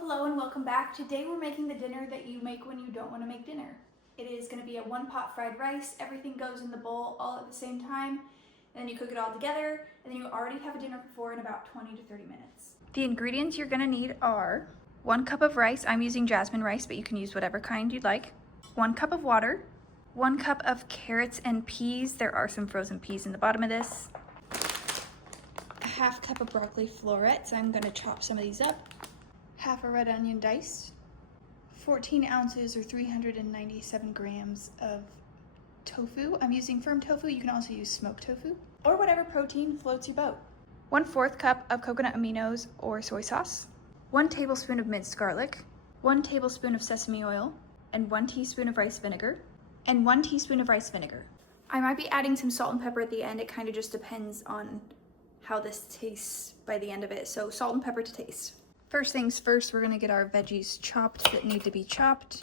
Hello and welcome back. Today we're making the dinner that you make when you don't want to make dinner. It is going to be a one-pot fried rice. Everything goes in the bowl all at the same time, and then you cook it all together, and then you already have a dinner for in about 20 to 30 minutes. The ingredients you're going to need are 1 cup of rice. I'm using jasmine rice, but you can use whatever kind you'd like. 1 cup of water, 1 cup of carrots and peas. There are some frozen peas in the bottom of this. A 1/2 cup of broccoli florets. I'm going to chop some of these up. 1/2 a red onion diced, 14 ounces or 397 grams of tofu. I'm using firm tofu. You can also use smoked tofu or whatever protein floats your boat. 1/4 cup of coconut aminos or soy sauce, 1 tablespoon of minced garlic, 1 tablespoon of sesame oil, and 1 teaspoon of rice vinegar, and 1 teaspoon of rice vinegar. I might be adding some salt and pepper at the end. It kind of just depends on how this tastes by the end of it. So salt and pepper to taste. First things first, we're gonna get our veggies chopped that need to be chopped.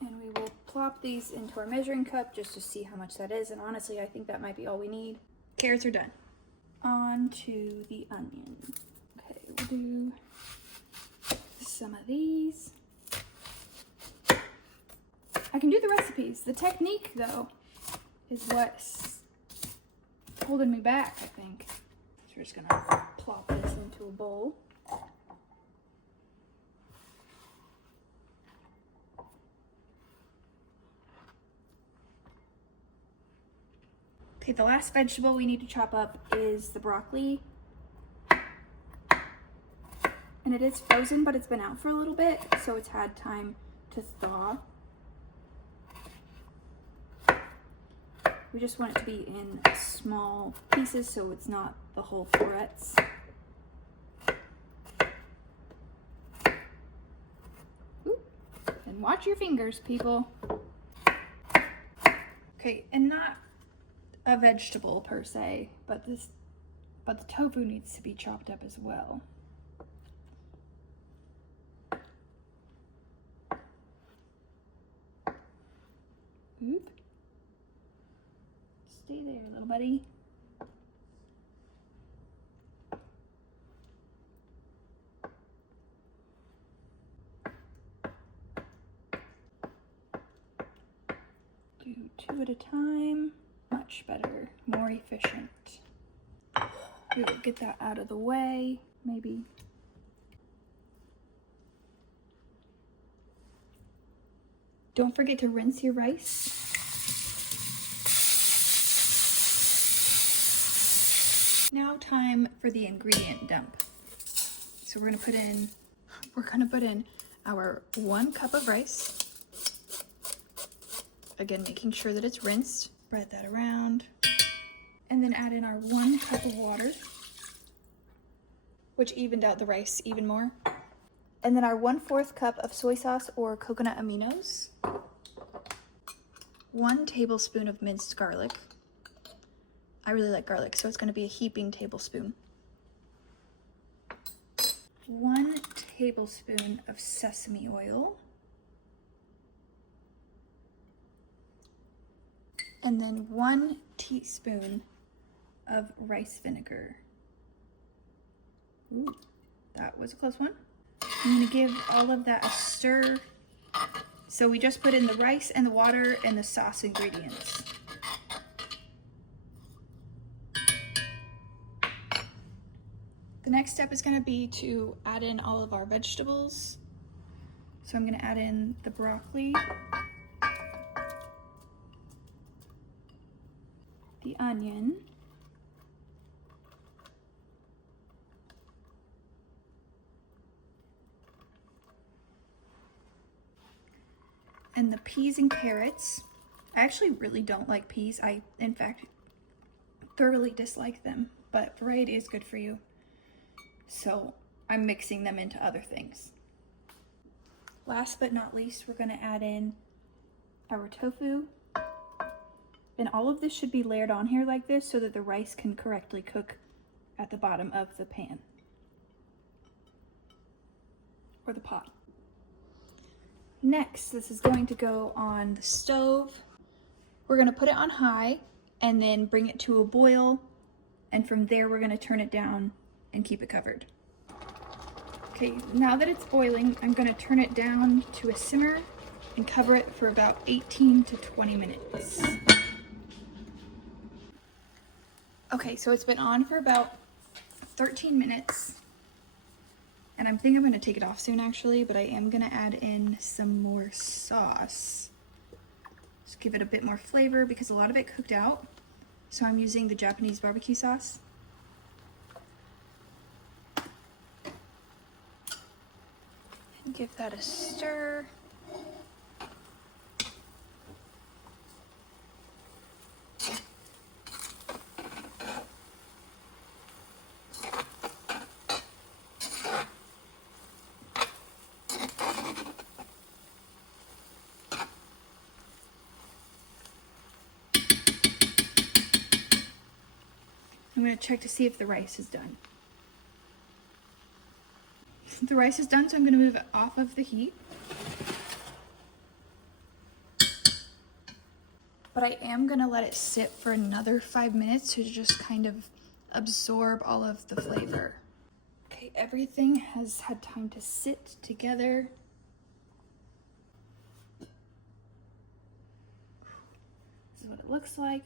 And we will plop these into our measuring cup just to see how much that is. And honestly, I think that might be all we need. Carrots are done. On to the onion. Okay, we'll do some of these. I can do the recipes. The technique, though, is what's holding me back, I think. So we're just gonna plop this into a bowl. Okay, the last vegetable we need to chop up is the broccoli. And it is frozen, but it's been out for a little bit, so it's had time to thaw. We just want it to be in small pieces so it's not the whole florets. Ooh. And watch your fingers, people. Okay, and not a vegetable per se, but the tofu needs to be chopped up as well. Oop. Stay there, little buddy. Do 2 at a time. Much better, more efficient. We will get that out of the way, maybe. Don't forget to rinse your rice. Now time for the ingredient dump. So we're gonna put in our 1 cup of rice. Again, making sure that it's rinsed. Spread that around. And then add in our 1 cup of water, which evened out the rice even more. And then our 1/4 cup of soy sauce or coconut aminos. 1 tablespoon of minced garlic. I really like garlic, so it's going to be a heaping tablespoon. 1 tablespoon of sesame oil. And then 1 teaspoon of rice vinegar. Ooh, that was a close one. I'm going to give all of that a stir. So we just put in the rice and the water and the sauce ingredients. The next step is going to be to add in all of our vegetables. So I'm going to add in the broccoli, the onion, and the peas and carrots. I actually really don't like peas. I, in fact, thoroughly dislike them, but variety is good for you. So I'm mixing them into other things. Last but not least, we're gonna add in our tofu. And all of this should be layered on here like this so that the rice can correctly cook at the bottom of the pan. or the pot. Next, this is going to go on the stove. We're gonna put it on high and then bring it to a boil. And from there, we're gonna turn it down and keep it covered. Okay, now that it's boiling, I'm gonna turn it down to a simmer and cover it for about 18 to 20 minutes. Okay, so it's been on for about 13 minutes. And I'm thinking I'm gonna take it off soon actually, but I am gonna add in some more sauce. Just give it a bit more flavor because a lot of it cooked out. So I'm using the Japanese barbecue sauce. And give that a stir. I'm gonna check to see if the rice is done. The rice is done, so I'm gonna move it off of the heat. But I am gonna let it sit for another 5 minutes to just kind of absorb all of the flavor. Okay, everything has had time to sit together. This is what it looks like.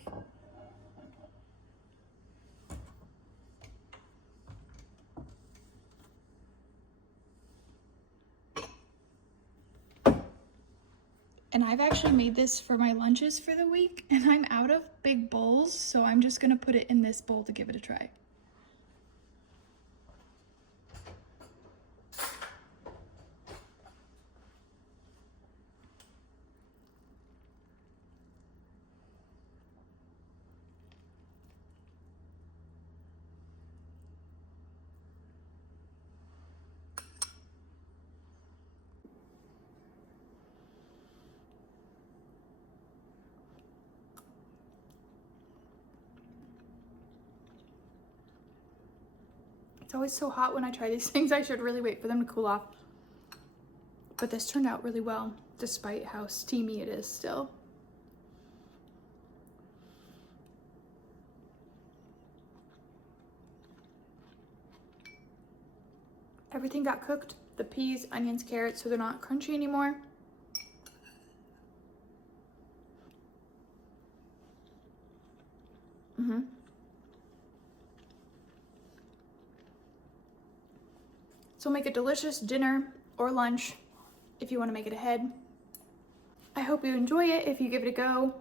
And I've actually made this for my lunches for the week, and I'm out of big bowls, so I'm just gonna put it in this bowl to give it a try. It's always so hot when I try these things. I should really wait for them to cool off. But this turned out really well, despite how steamy it is still. Everything got cooked. The peas, onions, carrots, so they're not crunchy anymore. So make a delicious dinner or lunch if you want to make it ahead. I hope you enjoy it if you give it a go.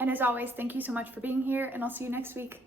And as always, thank you so much for being here, and I'll see you next week.